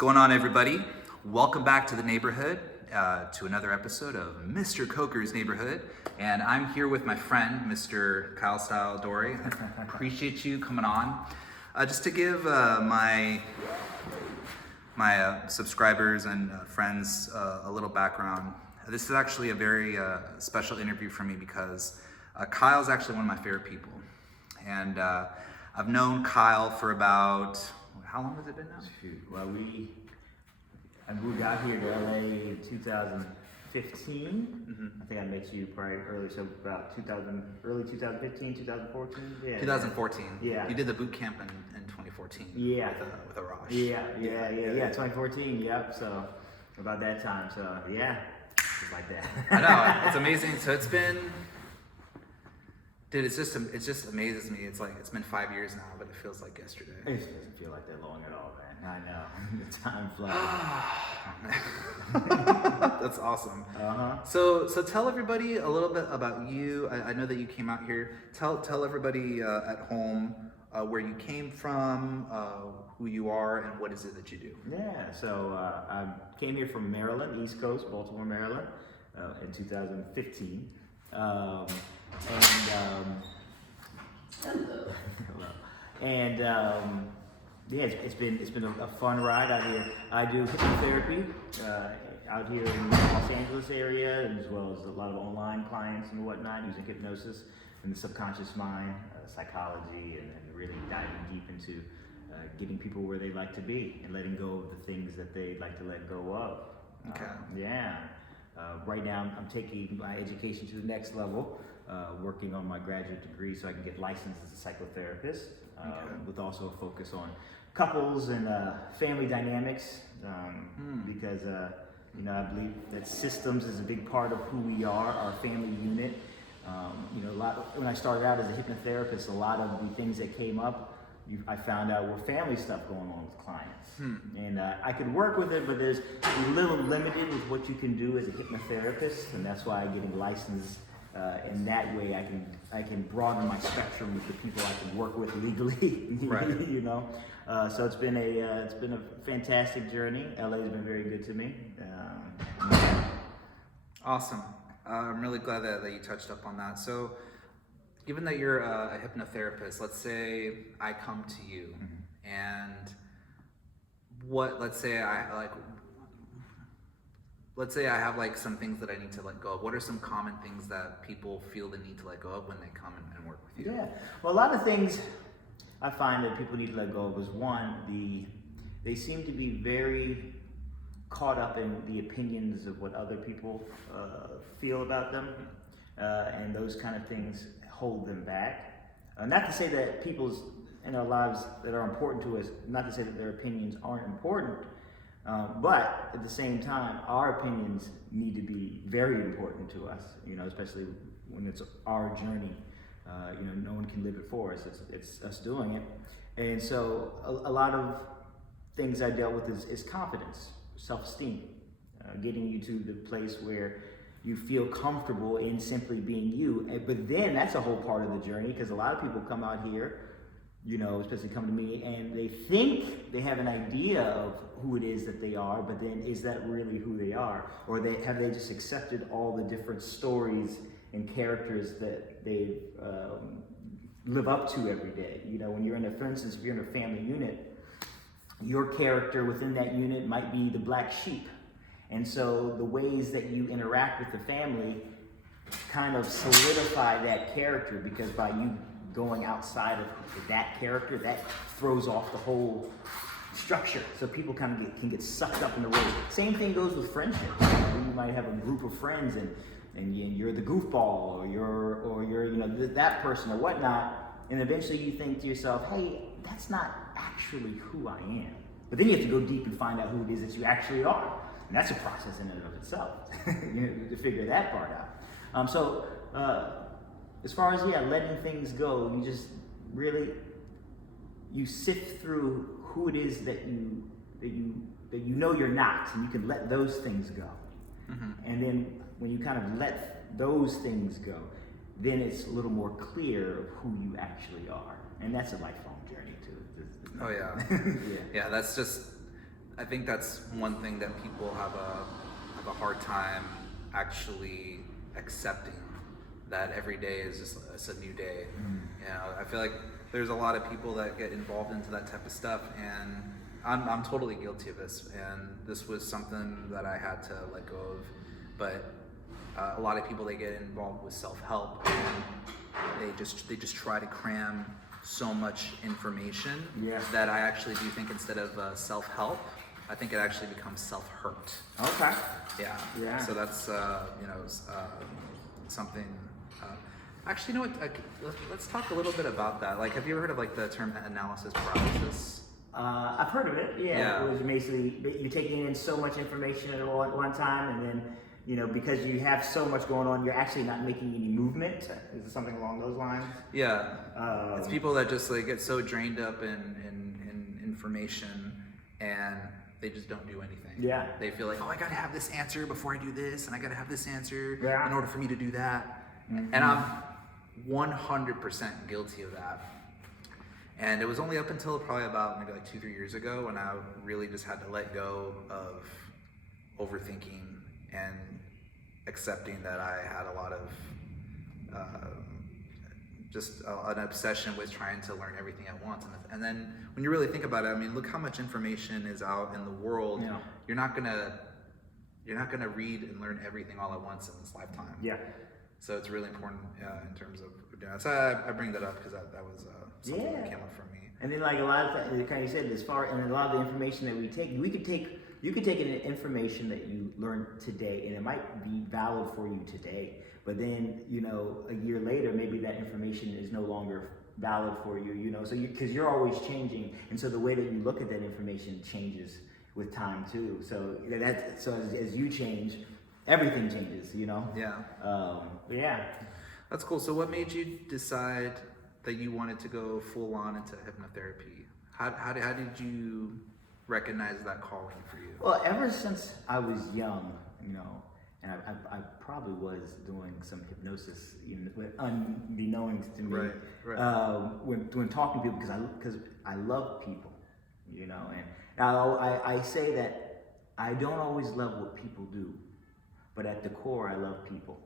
going on, everybody? Welcome back to the neighborhood, to another episode of Mr. Coker's Neighborhood. And I'm here with my friend, Mr. Kyle Style Dory. I appreciate you coming on. Just to give my subscribers and friends a little background, this is actually a very special interview for me because Kyle's actually one of my favorite people. And I've known Kyle for about, how long has it been now? Well, we got here to LA in 2015. Mm-hmm. I think I met you probably early, so about early 2015, 2014. Yeah. 2014. Yeah. You did the boot camp in 2014. Yeah. With a Rosh. Yeah. 2014. Yep. So about that time. So yeah, just like that. I know, it's amazing. So it's been, dude, it just amazes me. It's like, it's been 5 years now, but it feels like yesterday. It doesn't feel like that long at all, man. I know. The time flies. That's awesome. Uh-huh. So tell everybody a little bit about you. I know that you came out here. Tell everybody at home where you came from, who you are, and what is it that you do. Yeah, so I came here from Maryland, East Coast, Baltimore, Maryland, in 2015. Hello. And yeah, it's been a fun ride out here. I do hypnotherapy out here in the Los Angeles area, and as well as a lot of online clients and whatnot, using hypnosis and the subconscious mind, psychology, and really diving deep into getting people where they like to be and letting go of the things that they like to let go of. Okay. Right now, I'm taking my education to the next level, working on my graduate degree so I can get licensed as a psychotherapist, with also a focus on couples and family dynamics, because I believe that systems is a big part of who we are, our family unit. When I started out as a hypnotherapist, a lot of the things that came up, I found out were family stuff going on with clients. And I could work with it, but there's a little limited with what you can do as a hypnotherapist, and that's why I'm getting licensed. In that way, I can broaden my spectrum with the people I can work with legally. Right. So it's been a fantastic journey. LA has been very good to me. Awesome. I'm really glad that you touched up on that. So, given that you're a hypnotherapist, let's say I come to you, and let's say I have like some things that I need to let go of. What are some common things that people feel the need to let go of when they come and work with you? Yeah, well, a lot of things I find that people need to let go of is one, they seem to be very caught up in the opinions of what other people feel about them, and those kind of things hold them back. Not to say that people's in our lives that are important to us, not to say that their opinions aren't important, but at the same time, our opinions need to be very important to us, especially when it's our journey. No one can live it for us, it's us doing it. And so a lot of things I dealt with is confidence, self-esteem, getting you to the place where you feel comfortable in simply being you. But then that's a whole part of the journey, because a lot of people come out here, especially come to me, and they think they have an idea of who it is that they are, but then is that really who they are? Or have they just accepted all the different stories and characters that they live up to every day? When you're for instance, if you're in a family unit, your character within that unit might be the black sheep. And so the ways that you interact with the family kind of solidify that character, because by you going outside of that character, that throws off the whole structure. So people kind of can get sucked up in the way. Same thing goes with friendships. You might have a group of friends and you're the goofball, or you're that person or whatnot, and eventually you think to yourself, hey, that's not actually who I am. But then you have to go deep and find out who it is that you actually are. And that's a process in and of itself, to figure that part out. As far as letting things go, you just really sift through who it is that you you're not, and you can let those things go. And then when you kind of let those things go, then it's a little more clear of who you actually are, and that's a lifelong journey too. Oh yeah. Yeah, that's just I think that's one thing that people have a hard time actually accepting, that every day is just it's a new day. You know, I feel like there's a lot of people that get involved into that type of stuff, and I'm totally guilty of this, and this was something that I had to let go of. But a lot of people, they get involved with self-help, and they just try to cram so much information that I actually do think instead of self-help, I think it actually becomes self-hurt. Okay. Yeah. So that's something. Actually, you know what? Let's talk a little bit about that. Like, have you ever heard of like the term analysis paralysis? I've heard of it. Yeah. It was basically you're taking in so much information at one time, and then because you have so much going on, you're actually not making any movement. Is it something along those lines? Yeah. It's people that just like get so drained up in information, and they just don't do anything. Yeah. They feel like, oh, I gotta have this answer before I do this, and I gotta have this answer in order for me to do that. And I'm 100% guilty of that. And it was only up until probably about maybe like 2-3 years ago when I really just had to let go of overthinking and accepting that I had a lot of just an obsession with trying to learn everything at once. And then when you really think about it, I mean, look how much information is out in the world. Yeah. You're not gonna read and learn everything all at once in this lifetime. Yeah. So it's really important in terms of so I bring that up because that was something that came up for me. And then like a lot of like you said, and a lot of the information that we take, you could take an information that you learned today, and it might be valid for you today. But then a year later, maybe that information is no longer valid for you. So because you're always changing, and so the way that you look at that information changes with time too. So as you change, everything changes. Yeah. Yeah. That's cool. So what made you decide that you wanted to go full on into hypnotherapy? How did you recognize that calling for you? Well, ever since I was young, and I probably was doing some hypnosis, unbeknownst to me. Right. When talking to people, because I love people, and now I say that I don't always love what people do, but at the core, I love people,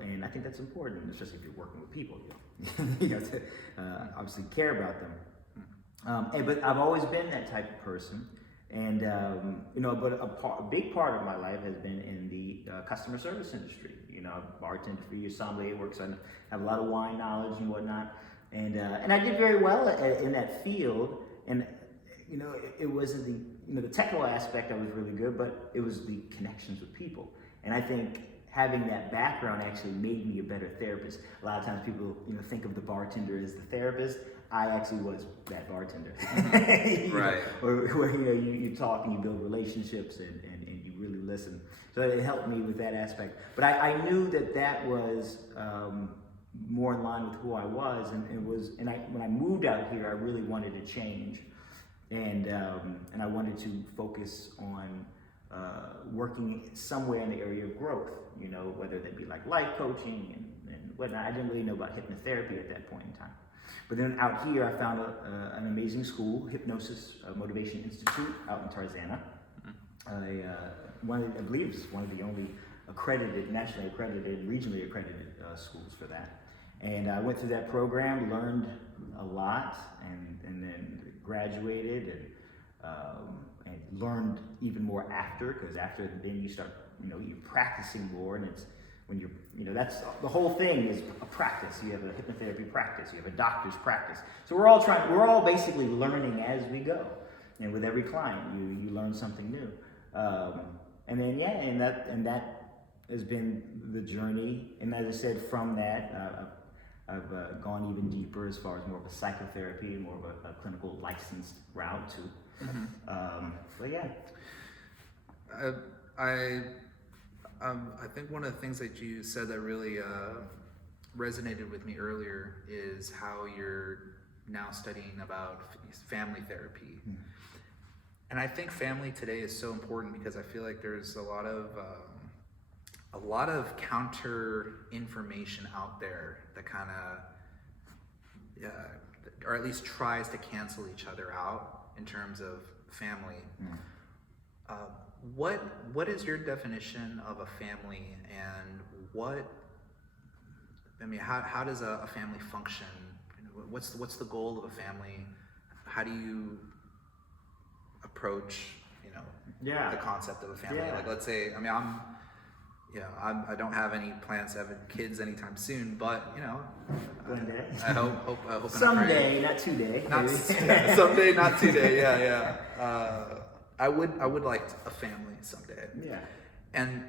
and I think that's important, especially if you're working with people. You have to obviously care about them. But I've always been that type of person, and but a big part of my life has been in the customer service industry. I've bartended for years, sommelier work, so I have a lot of wine knowledge and whatnot, and I did very well in that field. And it wasn't the technical aspect I was really good, but it was the connections with people, and I think having that background actually made me a better therapist. A lot of times people, think of the bartender as the therapist. I actually was that bartender. Right. Where you talk and you build relationships and you really listen. So it helped me with that aspect. But I knew that was more in line with who I was, and when I moved out here, I really wanted to change, and I wanted to focus on working somewhere in the area of growth, whether that be like life coaching and whatnot. I didn't really know about hypnotherapy at that point in time. But then out here, I found an amazing school, Hypnosis Motivation Institute, out in Tarzana. I believe it's one of the only nationally accredited, regionally accredited schools for that. And I went through that program, learned a lot, and then graduated and learned even more after, because after then you start, you're practicing more, and it's when you're, that's the whole thing is a practice. You have a hypnotherapy practice, you have a doctor's practice. So we're all basically learning as we go, and with every client, you learn something new, and then and that has been the journey. And as I said, from that, I've gone even deeper as far as more of a psychotherapy, more of a clinical licensed route too. But yeah. I think one of the things that you said that really resonated with me earlier is how you're now studying about family therapy. And I think family today is so important because I feel like there's a lot of counter information out there that kind of, or at least tries to cancel each other out in terms of family. What is your definition of a family, and how does a family function? What's the goal of a family? How do you approach the concept of a family? Like, let's say, I don't have any plans to have kids anytime soon, but one day. I hope Someday, not today. Someday, not today. Yeah. I would like a family someday. Yeah. And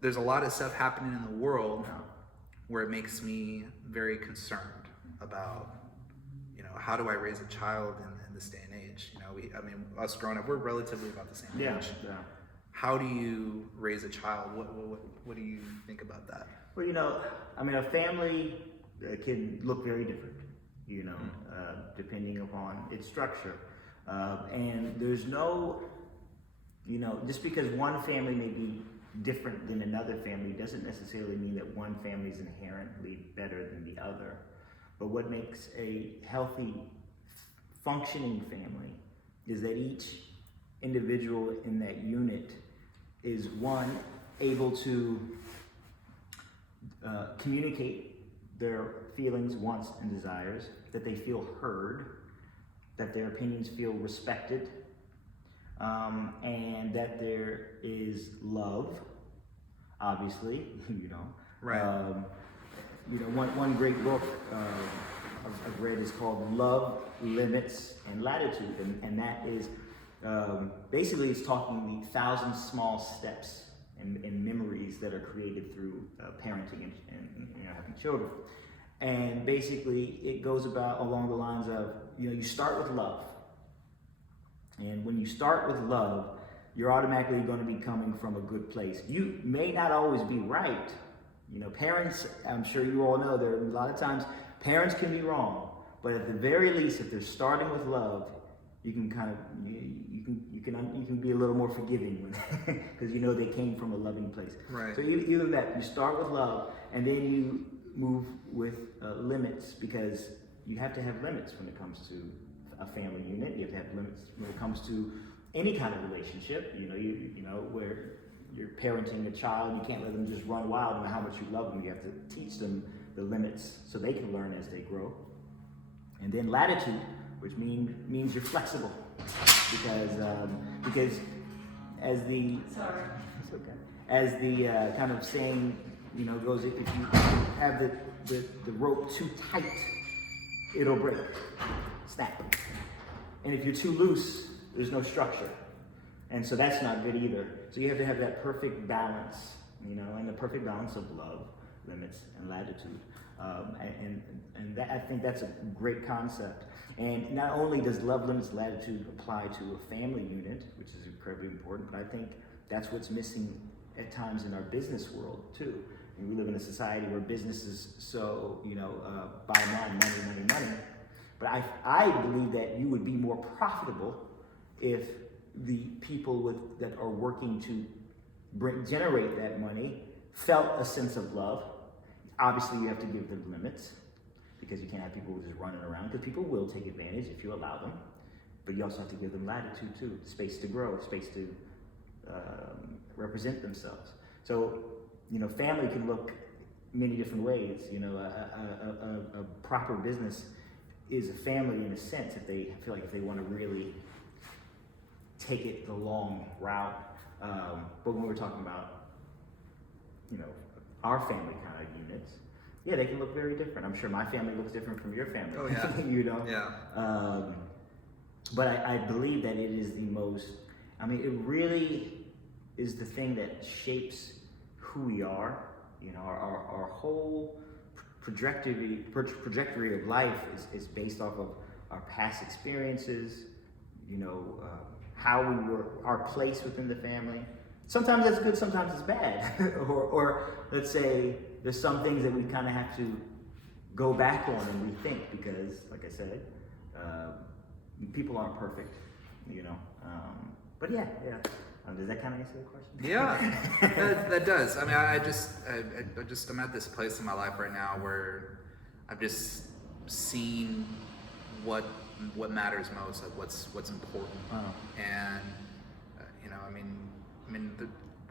there's a lot of stuff happening in the world where it makes me very concerned about, how do I raise a child in this day and age? Us growing up, we're relatively about the same age. Yeah. How do you raise a child? What do you think about that? Well, a family can look very different, depending upon its structure. And there's no, just because one family may be different than another family doesn't necessarily mean that one family is inherently better than the other. But what makes a healthy, functioning family is that each individual in that unit is, one, able to communicate their feelings, wants, and desires, that they feel heard, that their opinions feel respected, and that there is love, obviously, Right. One great book I've read is called Love, Limits, and Latitude, and that is basically it's talking the 1,000 small steps and memories that are created through parenting and having children. And basically it goes about along the lines of, you start with love. And when you start with love, you're automatically going to be coming from a good place. You may not always be right. Parents, I'm sure you all know, there are a lot of times parents can be wrong, but at the very least, if they're starting with love, you can you can be a little more forgiving because they came from a loving place. Right. So either that, you start with love, and then you move with limits, because you have to have limits when it comes to a family unit. You have to have limits when it comes to any kind of relationship. Where you're parenting a child, you can't let them just run wild no matter how much you love them. You have to teach them the limits so they can learn as they grow. And then latitude, which means you're flexible, because as the kind of saying goes, if you have the rope too tight, it'll break, snap. And if you're too loose, there's no structure. And so that's not good either. So you have to have that perfect balance, and the perfect balance of love, limits, and latitude. And that, I think that's a great concept. And not only does love, limits, latitude apply to a family unit, which is incredibly important, but I think that's what's missing at times in our business world too. And we live in a society where business is so, bottom line, money. But I believe that you would be more profitable if the people that are working to generate that money felt a sense of love. Obviously, you have to give them limits, because you can't have people just running around, because people will take advantage if you allow them. But you also have to give them latitude too, space to grow, space to represent themselves. So, family can look many different ways. A proper business is a family in a sense, if they feel like if they want to really take it the long route. But when we're talking about, our family kind of units, they can look very different. I'm sure my family looks different from your family. Oh yeah. Yeah. But I believe that it is the most, it really is the thing that shapes who we are. Our whole trajectory of life is based off of our past experiences, how we were, our place within the family. Sometimes that's good, sometimes it's bad. or let's say there's some things that we kind of have to go back on and rethink, because, like I said, people aren't perfect, But yeah. Does that kind of answer the question? Yeah, that does. I just I'm at this place in my life right now where I've just seen what what matters most, like what's important. And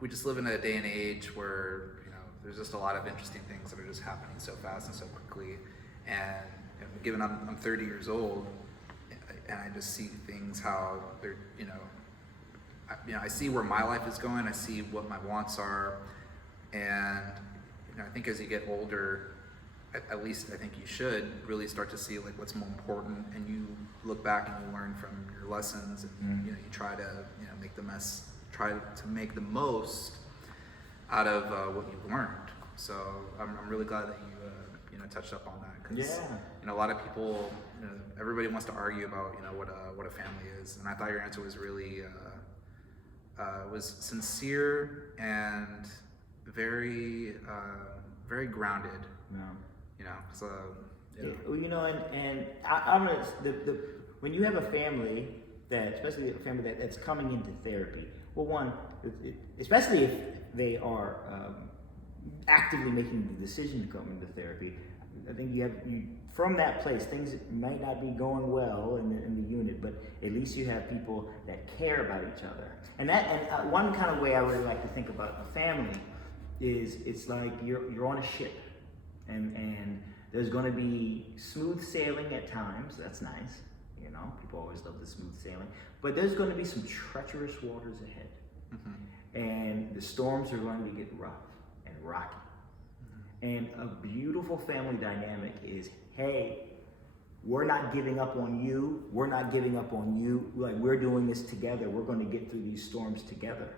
we just live in a day and age where there's just a lot of interesting things that are just happening so fast and so quickly. And given I'm 30 years old, and I just see things how they're I see where my life is going. I see what my wants are, and I think as you get older, at least I think you should really start to see like what's more important, and you look back and you learn from your lessons, and you try to try to make the most out of what you've learned. So I'm really glad that you touched up on that, because a lot of people, everybody wants to argue about what a family is, and I thought your answer was really was sincere and very very grounded. So and I'm gonna when you have a family especially a family that's coming into therapy, well, one, especially if they are actively making the decision to come into therapy, I think from that place, things might not be going well in the unit, but at least you have people that care about each other. And one kind of way I really like to think about a family is it's like you're on a ship, and there's going to be smooth sailing at times. That's nice. People always love the smooth sailing, but there's going to be some treacherous waters ahead, and the storms are going to get rough and rocky. And a beautiful family dynamic is, hey, we're not giving up on you. We're not giving up on you. Like, we're doing this together. We're going to get through these storms together.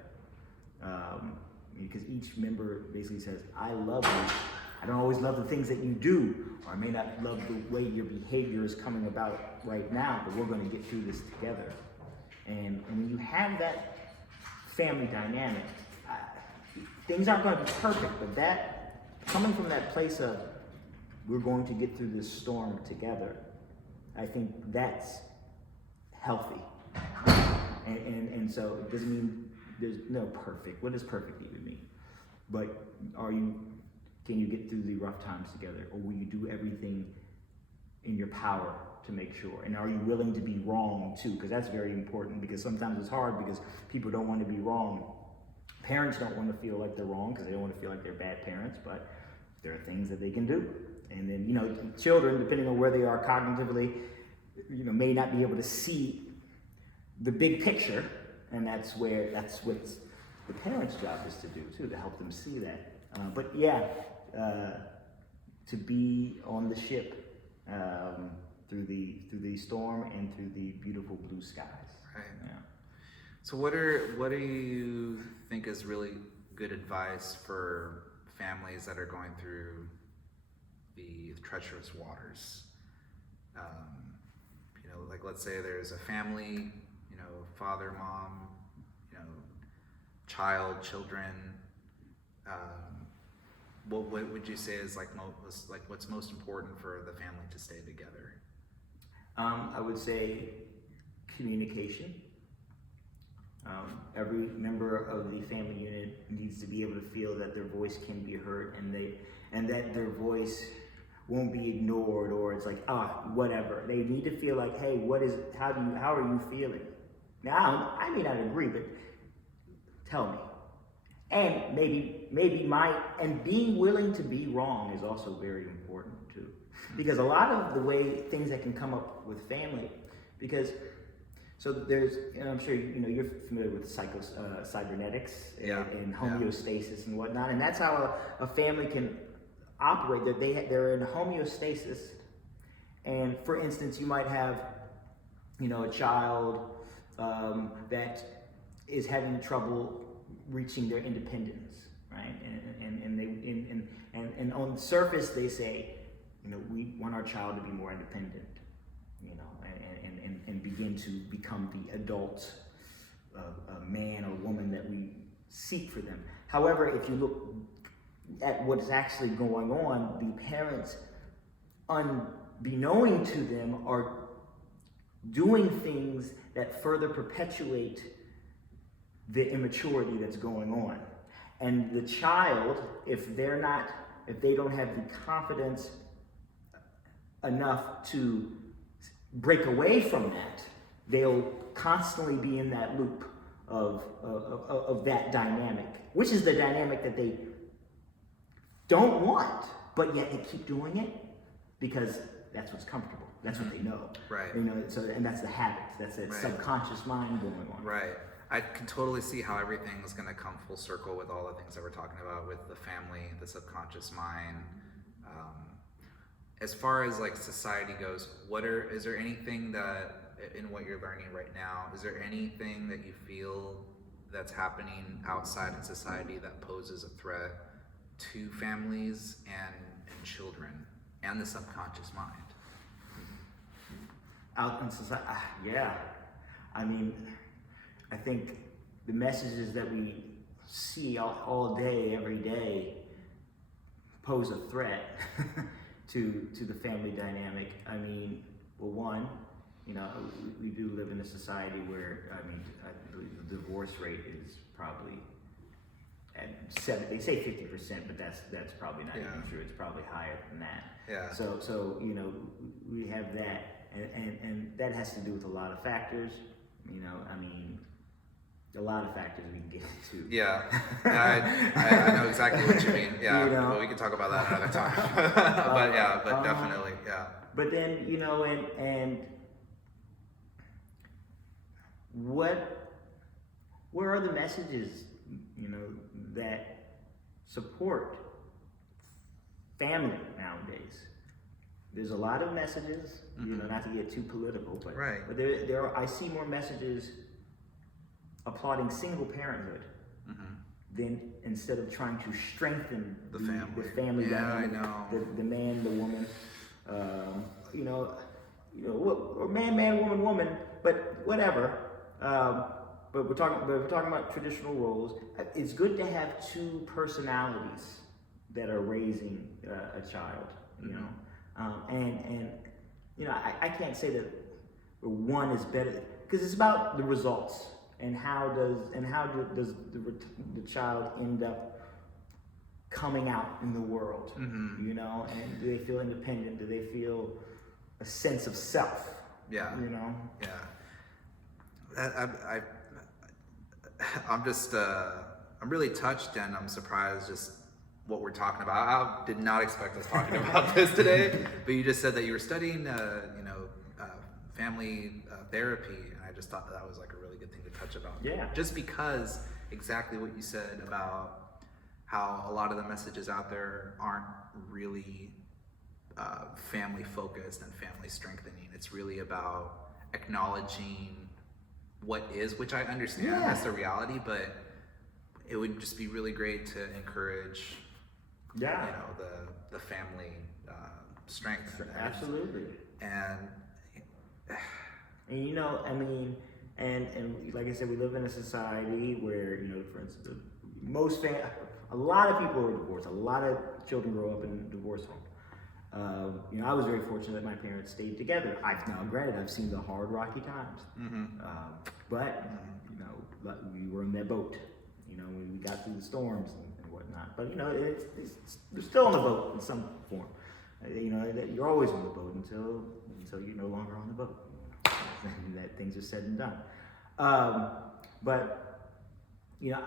Because each member basically says, I love you. I don't always love the things that you do, or I may not love the way your behavior is coming about right now, but we're going to get through this together. And when you have that family dynamic, things aren't going to be perfect, but that, coming from that place of, we're going to get through this storm together, I think that's healthy. And so it doesn't mean there's no perfect. What does perfect even mean? But can you get through the rough times together, or will you do everything in your power to make sure? And are you willing to be wrong too? Because that's very important, because sometimes it's hard because people don't want to be wrong. Parents don't want to feel like they're wrong because they don't want to feel like they're bad parents, but there are things that they can do. And then, children, depending on where they are cognitively, may not be able to see the big picture, and that's what the parents' job is to do too, to help them see that. To be on the ship through the storm and through the beautiful blue skies. Right. Yeah. So what do you think is really good advice for families that are going through the treacherous waters? Like, let's say there's a family, father, mom, children. What would you say is what's most important for the family to stay together? I would say communication. Every member of the family unit needs to be able to feel that their voice can be heard, and that their voice won't be ignored, or it's like, whatever. They need to feel like, hey, how are you feeling? Now, I may not agree, but tell me. And maybe being willing to be wrong is also very important too. Because a lot of the way things that can come up with family, so there's, I'm sure you're familiar with cybernetics and homeostasis and whatnot, and that's how a family can operate. That they're in homeostasis, and for instance, you might have a child that is having trouble reaching their independence, right? And on the surface they say, we want our child to be more independent, and begin to become the adult man or woman that we seek for them. However, if you look at what is actually going on, the parents, unbeknown to them, are doing things that further perpetuate the immaturity that's going on. And the child, if they don't have the confidence enough to break away from that, they'll constantly be in that loop of that dynamic, which is the dynamic that they don't want, but yet they keep doing it because that's what's comfortable. That's what they know. Right. You know, so and that's the habit. That's that subconscious mind going on. Right. I can totally see how everything is going to come full circle with all the things that we're talking about with the family, the subconscious mind. As far as like society goes, is there anything that in what you're learning right now, is there anything that you feel that's happening outside in society that poses a threat to families and children and the subconscious mind? Out in society, yeah. I mean, I think the messages that we see all day, every day, pose a threat to the family dynamic. I mean, well, one, you know, we do live in a society where, I mean, I believe the divorce rate is probably at 7. They say 50%, but that's probably not even true. It's probably higher than that. Yeah. So you know, we have that, and that has to do with a lot of factors. You know, I mean, a lot of factors we can get into. Yeah, I know exactly what you mean. Yeah, you know? Well, we can talk about that another time. but definitely, yeah. But then, you know, and where are the messages, you know, that support family nowadays? There's a lot of messages, you know, not to get too political, but there are, I see more messages applauding single parenthood than instead of trying to strengthen the family dynamic, I know. the man, the woman, you know, or man, woman, but whatever. But we're talking about traditional roles. It's good to have two personalities that are raising a child, you know, and you know, I can't say that one is better because it's about the results and how does the child end up coming out in the world, you know, and do they feel independent? Do they feel a sense of self? Yeah. You know. Yeah. I'm just I'm really touched and I'm surprised just what we're talking about. I did not expect us talking about this today, but you just said that you were studying family therapy, and I just thought that was like a really good thing to touch about. Yeah. Just because exactly what you said about how a lot of the messages out there aren't really family focused and family strengthening. It's really about acknowledging what is, which I understand, that's the reality, but it would just be really great to encourage, you know, the family strength. Absolutely. And you know, I mean, and like I said, we live in a society where, you know, for instance, a lot of people are divorced. A lot of children grow up in divorce homes. You know, I was very fortunate that my parents stayed together. Granted, I've seen the hard, rocky times, but you know, we were in that boat. You know, when we got through the storms and whatnot. But you know, they're still on the boat in some form. You know, you're always on the boat until you're no longer on the boat, and that things are said and done. But you know,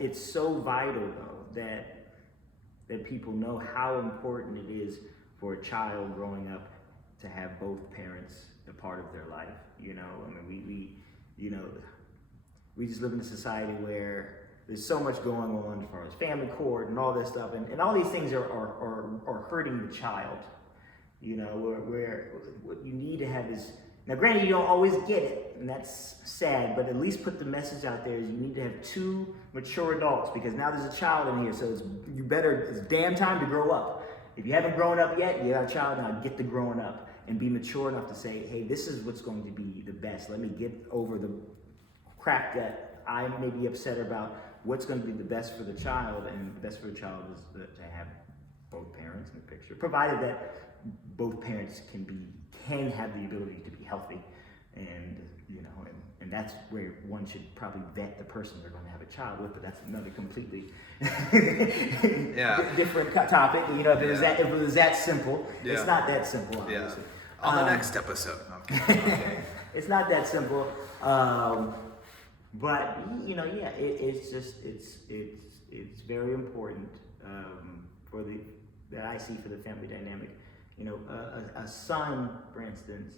it's so vital though that people know how important it is for a child growing up to have both parents a part of their life. You know, I mean, we just live in a society where there's so much going on as far as family court and all this stuff, and all these things are hurting the child. You know, where what you need to have is, now granted you don't always get it, and that's sad, but at least put the message out there is you need to have two mature adults, because now there's a child in here, so it's damn time to grow up. If you haven't grown up yet, you got a child now, get to growing up and be mature enough to say, hey, this is what's going to be the best. Let me get over the crap that I may be upset about. What's going to be the best for the child, and the best for the child is to have both parents in the picture, provided that both parents can have the ability to be healthy, and you know, and that's where one should probably vet the person they're going to have a child with. But that's another completely different topic. You know, if it was that simple, it's not that simple, obviously. On the next episode. Okay. It's not that simple. But you know, yeah, it's just it's very important for that I see for the family dynamic. You know, a son, for instance,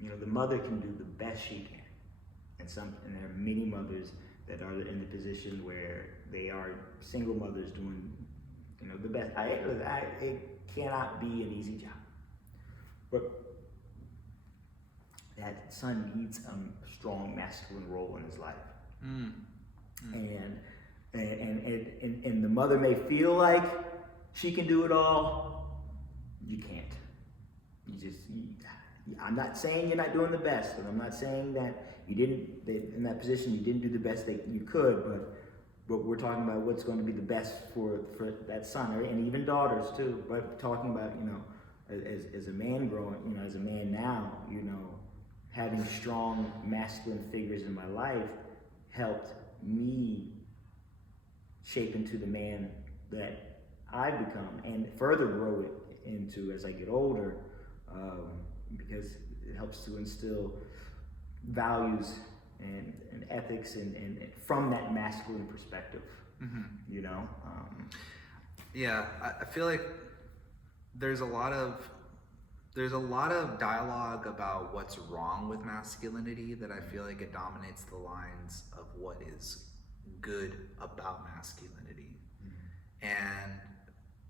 you know, the mother can do the best she can, and there are many mothers that are in the position where they are single mothers doing, you know, the best. It cannot be an easy job, but that son needs a strong masculine role in his life. And the mother may feel like she can do it all. You can't. I'm not saying you're not doing the best, and I'm not saying that in that position you didn't do the best that you could, but we're talking about what's going to be the best for that son, and even daughters too. But talking about, you know, as a man growing, you know, as a man now, you know, having strong masculine figures in my life helped me shape into the man that I've become, and further grow it into as I get older, because it helps to instill values and ethics and from that masculine perspective. You know. Yeah, I feel like there's a lot of dialogue about what's wrong with masculinity that I feel like it dominates the lines of what is good about masculinity. And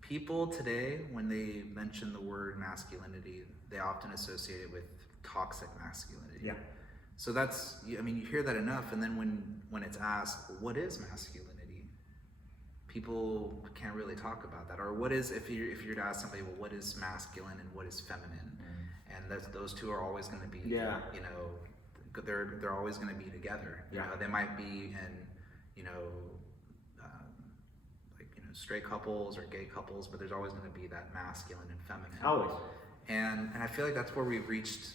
people today, when they mention the word masculinity, they often associate it with toxic masculinity. Yeah. So that's, I mean, you hear that enough, and then when it's asked, what is masculinity? People can't really talk about that. Or what is, if you're to ask somebody, well, what is masculine and what is feminine? And those two are always going to be, you know, they're always going to be together. You know, they might be in, you know, like, you know, straight couples or gay couples, but there's always going to be that masculine and feminine. Always. And I feel like that's where we've reached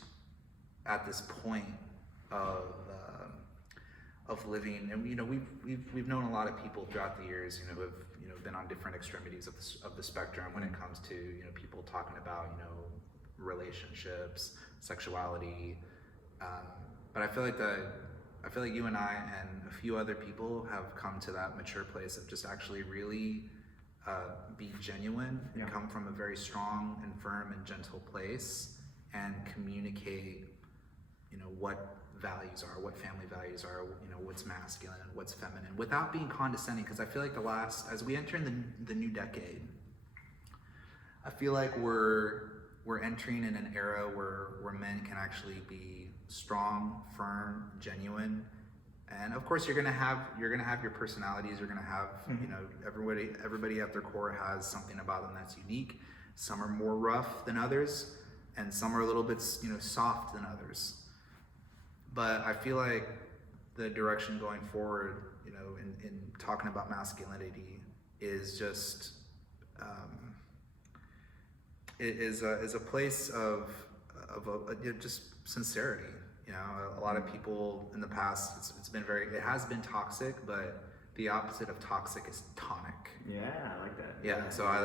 at this point of living. And you know, we've known a lot of people throughout the years, you know, who have, you know, been on different extremities of the spectrum when it comes to, you know, people talking about, you know, relationships, sexuality. But I feel like you and I and a few other people have come to that mature place of just actually really be genuine and come from a very strong and firm and gentle place and communicate, you know, what values are, what family values are, you know, what's masculine and what's feminine, without being condescending. Because I feel like as we enter in the new decade, I feel like we're entering in an era where men can actually be strong, firm, genuine. And of course, you're gonna have your personalities. You're gonna have, you know, everybody at their core has something about them that's unique. Some are more rough than others, and some are a little bit, you know, soft than others. But I feel like the direction going forward, you know, in talking about masculinity is just is a place of just sincerity. You know, a lot of people in the past, it has been toxic, but the opposite of toxic is tonic. Yeah, I like that. Yeah, so I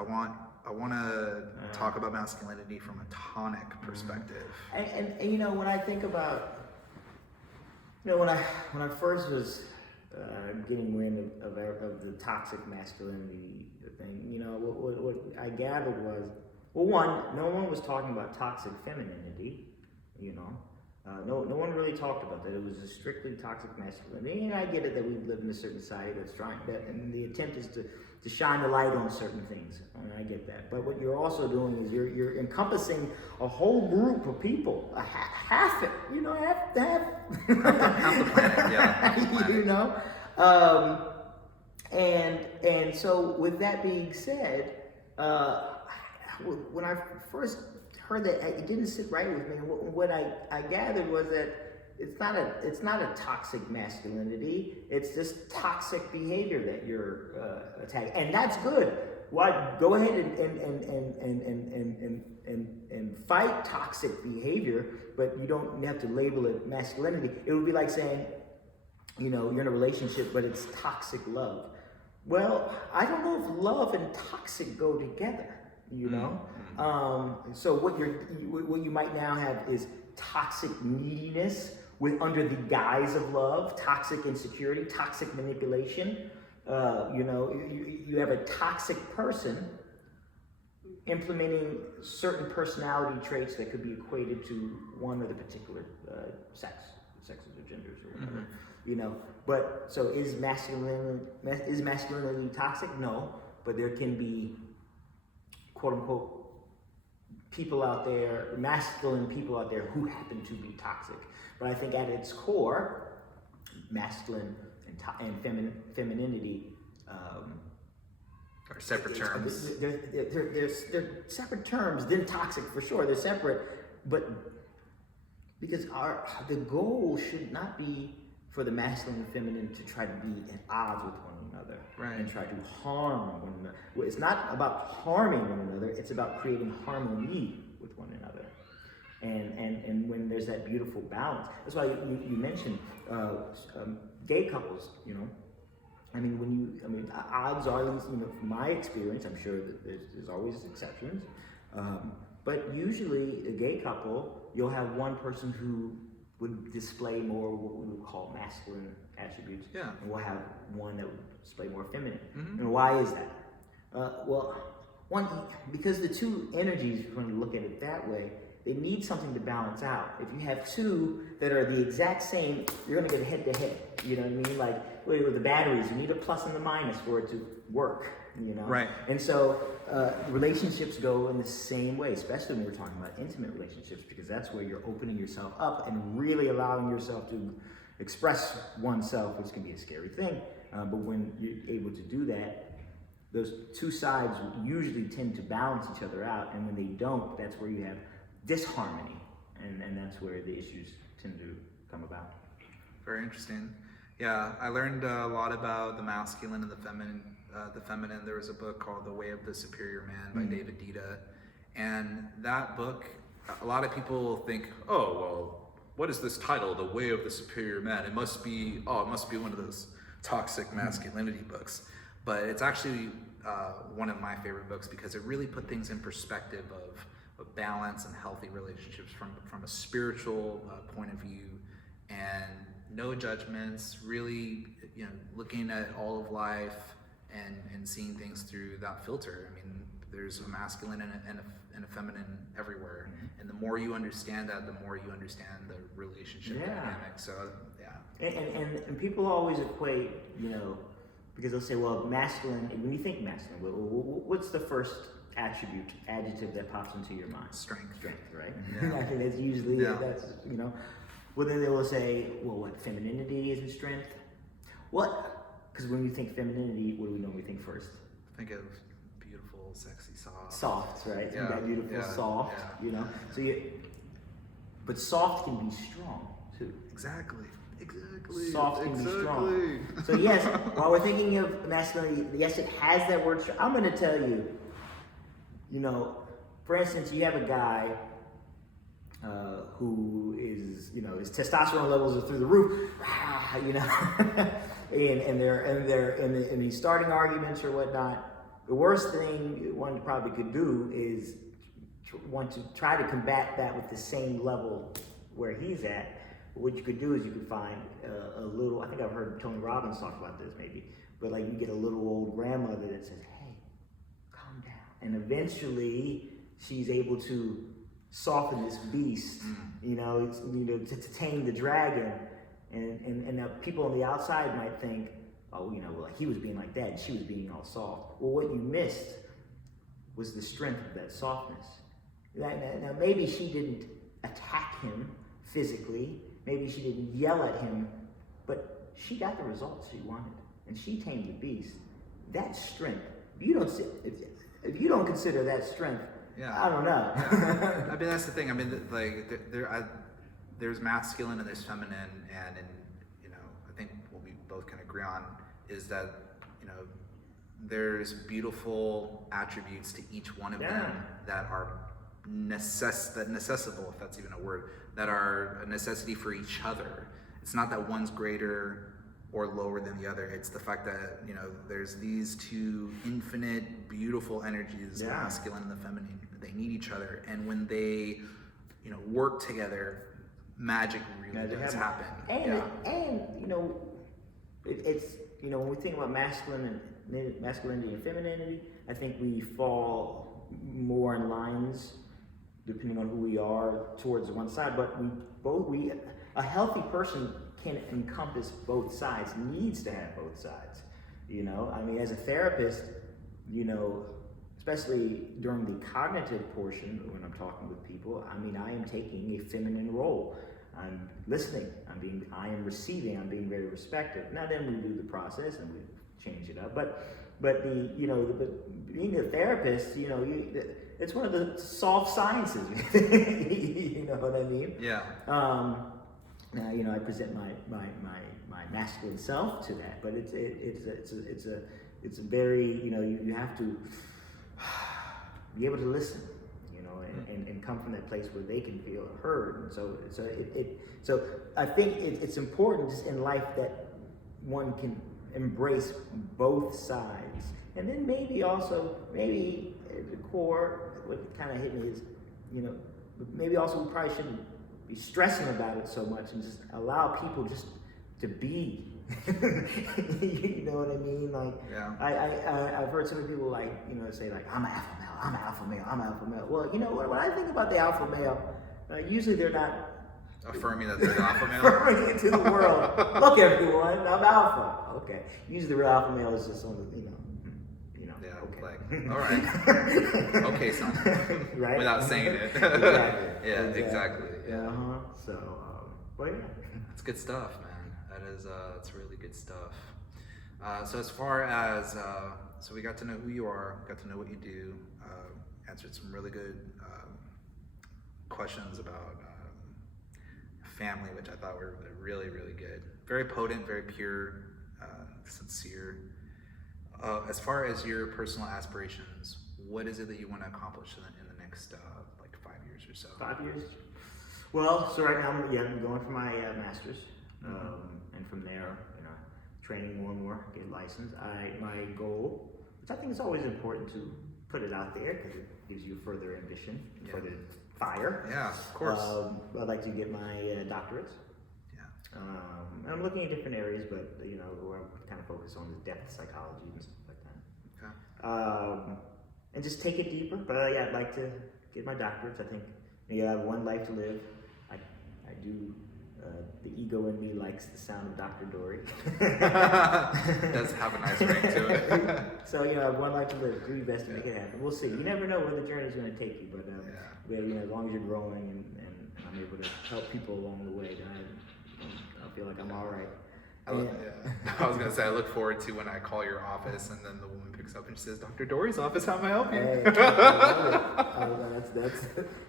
want to talk about masculinity from a tonic perspective. And you know, when I think about, you know, when I first was getting wind of the toxic masculinity thing, you know, what I gathered was, well, one, no one was talking about toxic femininity, you know. No one really talked about that. It was a strictly toxic masculinity. And I get it that we live in a certain society that's trying that, and the attempt is to shine the light on certain things. And I get that. But what you're also doing is you're encompassing a whole group of people, half it, you know, half half the planet, yeah. Half the planet. You know, and so with that being said, when I first heard that, it didn't sit right with me. What I gathered was that it's not a toxic masculinity. It's just toxic behavior that you're attacking, and that's good. Why go ahead and fight toxic behavior, but you don't have to label it masculinity. It would be like saying, you know, you're in a relationship, but it's toxic love. Well, I don't know if love and toxic go together. you know. So what you might now have is toxic neediness with under the guise of love, toxic insecurity, toxic manipulation. You know, you have a toxic person implementing certain personality traits that could be equated to one of the particular sexes or genders or whatever. You know, but so is masculinity toxic? No, but there can be quote unquote people out there, masculine people out there who happen to be toxic. But I think at its core, masculine and femininity are separate terms. They're separate terms. Then toxic for sure. They're separate, but because the goal should not be for the masculine and feminine to try to be at odds with one another and try to harm one another. Well, it's not about harming one another. It's about creating harmony with one another. And when there's that beautiful balance, that's why you mentioned gay couples. You know, I mean, odds are, at least, you know, from my experience, I'm sure that there's always exceptions, but usually a gay couple, you'll have one person who would display more what we would call masculine attributes, and we'll have one that would display more feminine. And why is that? Well, one, because the two energies, if you want to look at it that way, they need something to balance out. If you have two that are the exact same, you're going to get head to head. You know what I mean? Like with the batteries, you need a plus and a minus for it to work. You know? Right. And so relationships go in the same way, especially when we're talking about intimate relationships, because that's where you're opening yourself up and really allowing yourself to express oneself, which can be a scary thing. But when you're able to do that, those two sides usually tend to balance each other out. And when they don't, that's where you have disharmony, and that's where the issues tend to come about. Very interesting. Yeah, I learned a lot about the masculine and the feminine. There was a book called The Way of the Superior Man by David Dita, and that book, a lot of people think, oh well, what is this title, The Way of the Superior Man? It must be one of those toxic masculinity books. But it's actually one of my favorite books because it really put things in perspective of balance and healthy relationships from a spiritual point of view, and no judgments, really, you know, looking at all of life and seeing things through that filter. I mean, there's a masculine and a feminine everywhere, and the more you understand that, the more you understand the relationship dynamic. So and people always equate, you know, because they'll say, well, masculine, when you think masculine, what's the first adjective that pops into your mind? Strength, right? Yeah. I think that's usually, that's, you know, well, then they will say, well, what, femininity isn't strength? What? Because when you think femininity, what do we normally think first? Think of beautiful, sexy, soft. Soft, right? Yeah. That beautiful, soft, you know? So but soft can be strong, too. Exactly. Soft can be strong. So yes, while we're thinking of masculinity, yes, it has that word. I'm going to tell you, you know, for instance, you have a guy who is, you know, his testosterone levels are through the roof, you know, and he's starting arguments or whatnot. The worst thing one probably could do is want to try to combat that with the same level where he's at. What you could do is you could find a little, I think I've heard Tony Robbins talk about this maybe, but like you get a little old grandmother that says, hey, calm down. And eventually she's able to soften this beast, you know, to tame the dragon. And now people on the outside might think, oh, you know, well, he was being like that and she was being all soft. Well, what you missed was the strength of that softness. Now maybe she didn't attack him physically, maybe she didn't yell at him, but she got the results she wanted, and she tamed the beast. That's strength. If you don't consider that strength, I don't know. I mean, that's the thing. I mean, like there's masculine and there's feminine, and you know, I think what we both can agree on is that, you know, there's beautiful attributes to each one of them that are necessitable, if that's even a word, that are a necessity for each other. It's not that one's greater or lower than the other. It's the fact that, you know, there's these two infinite, beautiful energies, the masculine and the feminine. They need each other, and when they, you know, work together, magic really does happen. And you know, it's you know, when we think about masculinity and femininity, I think we fall more in lines depending on who we are towards one side. But a healthy person can encompass both sides, needs to have both sides. You know, I mean, as a therapist, you know, especially during the cognitive portion when I'm talking with people, I mean, I am taking a feminine role. I'm listening, I am receiving, I'm being very respectful. Now then we do the process and we change it up. But being a therapist, you know, it's one of the soft sciences. You know what I mean? Yeah. Now, you know, I present my masculine self to that, but it's a very, you know, you have to be able to listen, you know, and come from that place where they can feel heard. And so I think it's important just in life that one can embrace both sides, and then maybe at the core, what kind of hit me is, you know, maybe also we probably shouldn't be stressing about it so much and just allow people just to be. You know what I mean? Like, I've heard some people, like, you know, say like, I'm an alpha male. Well, you know what? When I think about the alpha male, usually they're not affirming that they're an alpha male. Affirming it to the world. Look, everyone, I'm alpha. Okay. Usually the real alpha male is just on the, you know. Yeah. Okay. Like, all right. Okay, son. Right. Without saying it. Exactly. Yeah. Exactly. Yeah. So, but yeah. That's good stuff, man. It's really good stuff. So as far as, so we got to know who you are, got to know what you do, answered some really good questions about family, which I thought were really, really good. Very potent, very pure, sincere. As far as your personal aspirations, what is it that you want to accomplish in the next like 5 years or so? 5 years? Well, so right now I'm going for my master's. And from there, you know, training more and more, get licensed. My goal, which I think is always important to put it out there because it gives you further ambition, further fire. Yeah, of course. I'd like to get my doctorates. Yeah. And I'm looking at different areas, but you know, where I'm kind of focused on the depth psychology and stuff like that. Okay. And just take it deeper. But yeah, I'd like to get my doctorates. I think I have one life to live. I do. The ego in me likes the sound of Dr. Dory. It does have a nice ring to it. So, you know, I have one life to live. Do your best to make it happen. We'll see. You never know where the journey is going to take you, but you know, as long as you're growing and I'm able to help people along the way, I feel like I'm all right. I was going to say, I look forward to when I call your office and then the woman picks up and she says, Dr. Dory's office, how may I help you? Hey,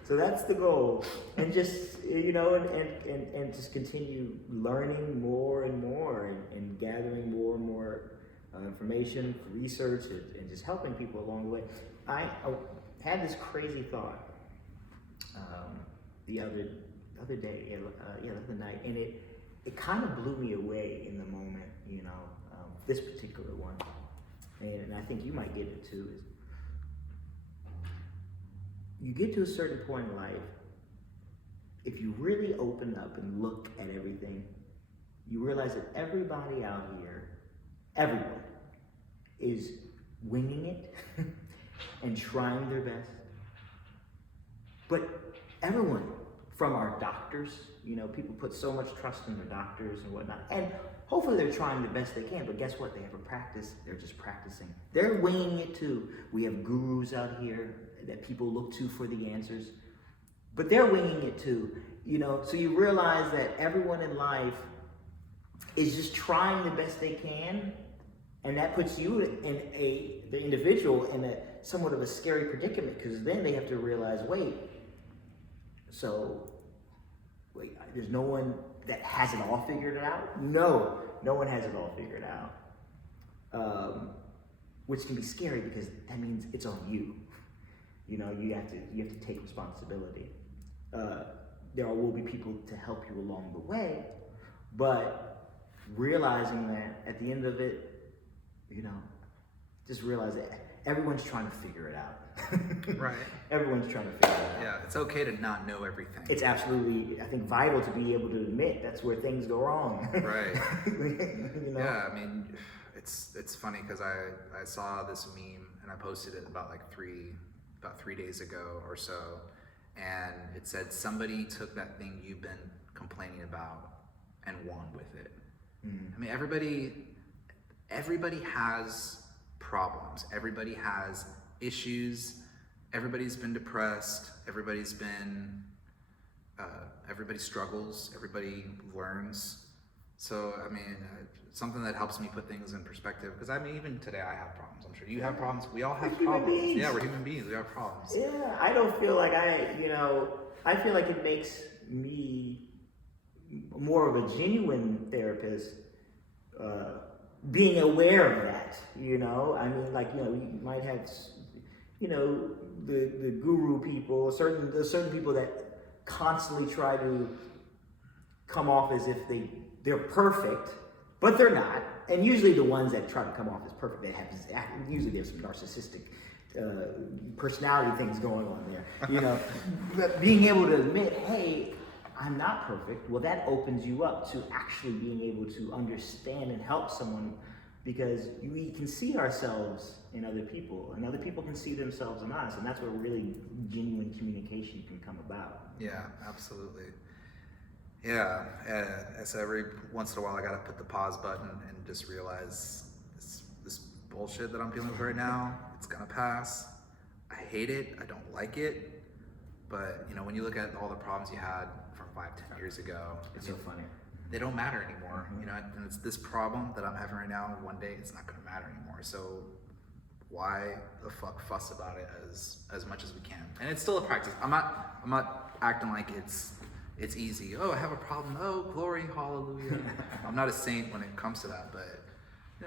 so that's the goal. And just, you know, and just continue learning more and more and gathering more and more information, research, and just helping people along the way. I had this crazy thought the other day, the other night, and it kind of blew me away in the moment, you know, this particular one. And I think you might get it too. Is you get to a certain point in life, if you really open up and look at everything, you realize that everybody out here, everyone, is winging it and trying their best. But everyone, from our doctors, you know, people put so much trust in their doctors and whatnot, and hopefully they're trying the best they can, but guess what? They never practice, they're just practicing. They're winging it too. We have gurus out here that people look to for the answers, but they're winging it too, you know, so you realize that everyone in life is just trying the best they can, and that puts you in the individual in a somewhat of a scary predicament, because then they have to realize, wait, there's no one that has it all figured out? No one has it all figured out. Which can be scary because that means it's on you. You know, you have to take responsibility. There will be people to help you along the way, but realizing that at the end of it, just realize that everyone's trying to figure it out. Right. Everyone's trying to figure it out. Yeah, it's okay to not know everything. It's absolutely, I think, vital to be able to admit that's where things go wrong. Right. Yeah, I mean, it's funny because I saw this meme and I posted it about 3 days ago or so, and it said somebody took that thing you've been complaining about and won with it. I mean, everybody has problems. Everybody has issues. Everybody's been depressed. Everybody struggles. Everybody learns. So, I mean, something that helps me put things in perspective, because I mean, even today I have problems. I'm sure you have problems. We all have problems. Yeah, we're human beings. We have problems. Yeah, I don't feel like I feel like it makes me more of a genuine therapist, being aware of that, I mean, you might have, the guru people, certain people that constantly try to come off as if they're perfect, but they're not. And usually the ones that try to come off as perfect, usually there's some narcissistic personality things going on there, But being able to admit, hey, I'm not perfect, well, that opens you up to actually being able to understand and help someone, because we can see ourselves in other people, and other people can see themselves in us, and that's where really genuine communication can come about. Yeah, absolutely. Yeah, so every once in a while I gotta put the pause button and just realize this bullshit that I'm dealing with right now, it's gonna pass. I hate it, I don't like it, but when you look at all the problems you had from 5-10 years ago, It's so funny. They don't matter anymore. And it's this problem that I'm having right now, one day it's not gonna matter anymore. So why the fuck fuss about it as much as we can? And it's still a practice. I'm not acting like it's easy. Oh, I have a problem. Oh, glory, hallelujah. I'm not a saint when it comes to that, but you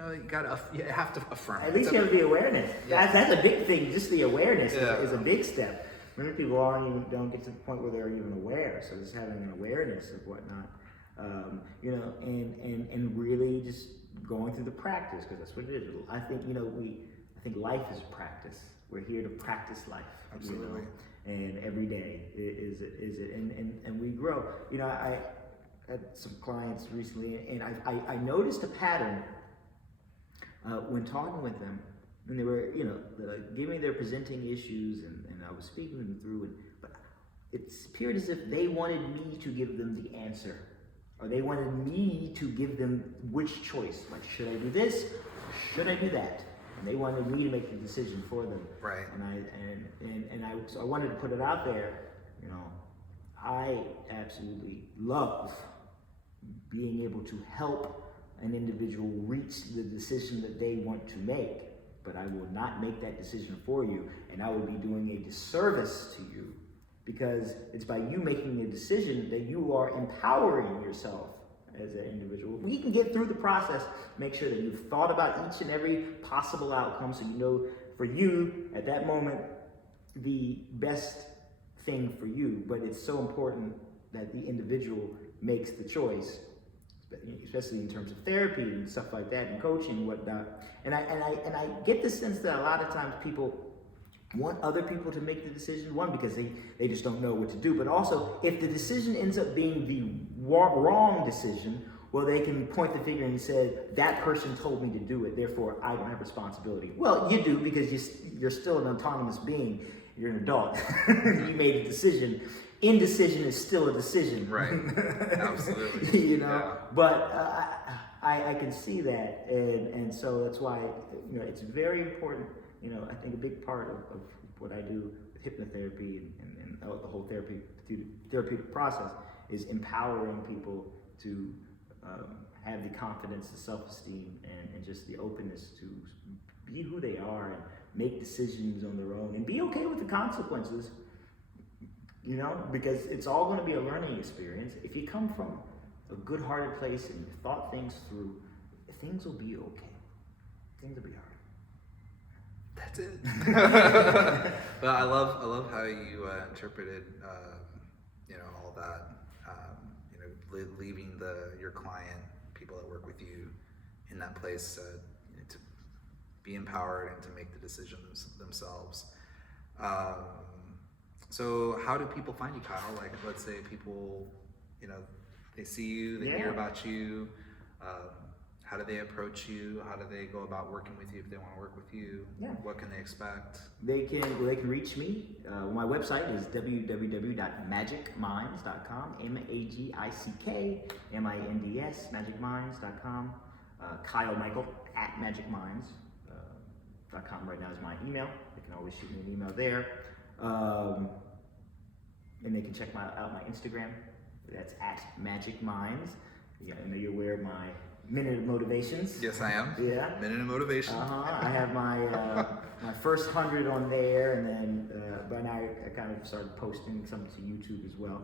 have to affirm. At least you have the awareness. Yeah. That's a big thing. Just the awareness is a big step. Many people don't get to the point where they're even aware. So just having an awareness of whatnot, and really just going through the practice, because that's what it is. I think I think life is practice. We're here to practice life. Absolutely. And every day is it, and we grow. I had some clients recently, and I noticed a pattern when talking with them, and they were, giving me their presenting issues, and I was speaking them through, but it appeared as if they wanted me to give them the answer, or they wanted me to give them which choice, like, should I do this, or should I do that? And they wanted me to make the decision for them. Right. So I wanted to put it out there. I absolutely love being able to help an individual reach the decision that they want to make, but I will not make that decision for you, and I would be doing a disservice to you, because it's by you making a decision that you are empowering yourself as an individual. We can get through the process, make sure that you've thought about each and every possible outcome, so for you at that moment the best thing for you. But it's so important that the individual makes the choice, especially in terms of therapy and stuff like that, and coaching and whatnot. And I get the sense that a lot of times people want other people to make the decision, one, because they just don't know what to do, but also if the decision ends up being the wrong decision, well, they can point the finger and say, that person told me to do it, therefore I don't have responsibility. Well, you do, because you're still an autonomous being. You're an adult. You made a decision. Indecision is still a decision. Right. Absolutely. Yeah. But I can see that, and so that's why it's very important. I think a big part of what I do with hypnotherapy and the whole therapeutic process is empowering people to have the confidence, the self-esteem, and just the openness to be who they are and make decisions on their own and be okay with the consequences, because it's all going to be a learning experience. If you come from a good-hearted place and you've thought things through, things will be okay. Things will be all right. That's it. But I love how you interpreted, all that. Leaving your client people that work with you in that place to be empowered and to make the decisions themselves. So how do people find you, Kyle? Like, let's say people, they see you, they hear about you. How do they approach you? How do they go about working with you if they want to work with you? Yeah. What can they expect? They can reach me. My website is www.magicminds.com. MAGICKMINDS, magicminds.com. Kyle Michael at magicminds.com right now is my email. They can always shoot me an email there. And they can check out my Instagram. That's at magicminds. Yeah, I know you're aware of my Minute of Motivations. Yes, I am. Yeah. Minute of Motivation. I have my my first 100 on there, and then by now I kind of started posting some to YouTube as well.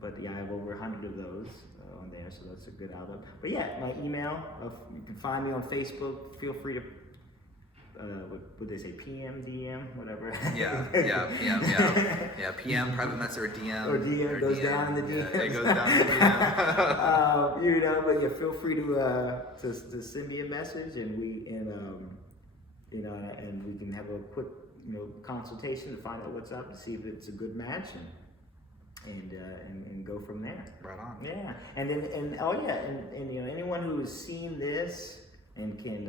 But yeah, I have over 100 of those on there, so that's a good outlet. But yeah, my email. You can find me on Facebook. Feel free to. What they say, PM, DM, whatever. PM, private message or DM. Or DM goes down in the DM. Yeah, it goes down in the DM. But yeah, feel free to send me a message, and we can have a quick consultation to find out what's up, to see if it's a good match, and go from there. Right on. Yeah, and anyone who has seen this and can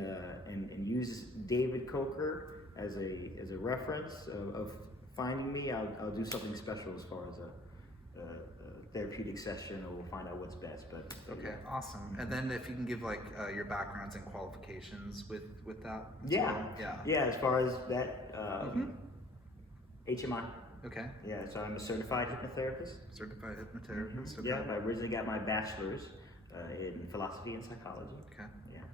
and use David Coker as a reference of finding me, I'll do something special as far as a therapeutic session, or we'll find out what's best. But okay, awesome. And then if you can give like your backgrounds and qualifications with that. Yeah. As far as that, HMI. Okay. Yeah, so I'm a certified hypnotherapist. Certified hypnotherapist. Okay. Yeah, I originally got my bachelor's in philosophy and psychology. Okay. Yeah,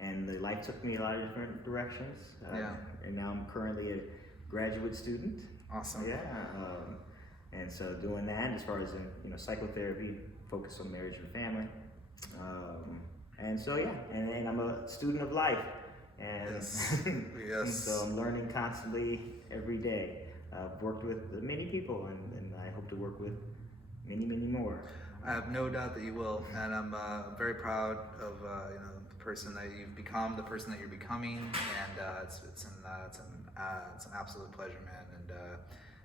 and the life took me a lot of different directions. And now I'm currently a graduate student. Awesome. Yeah, and so doing that as far as psychotherapy, focus on marriage and family. And so and I'm a student of life. And yes. and so I'm learning constantly every day. I've worked with many people, and I hope to work with many, many more. I have no doubt that you will, and I'm very proud of the person that you've become, the person that you're becoming, and it's an absolute pleasure, man. And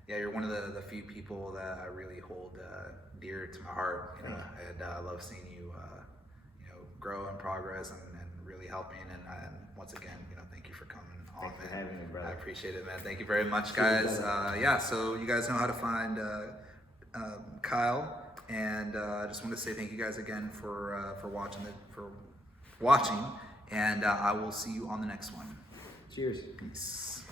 you're one of the few people that I really hold dear to my heart, and I love seeing you grow and progress and really helping. And once again, thank you for coming. Thanks for having me, brother. I appreciate it, man. Thank you very much, guys. So you guys know how to find Kyle, and I just want to say thank you guys again for watching, and I will see you on the next one. Cheers. Peace.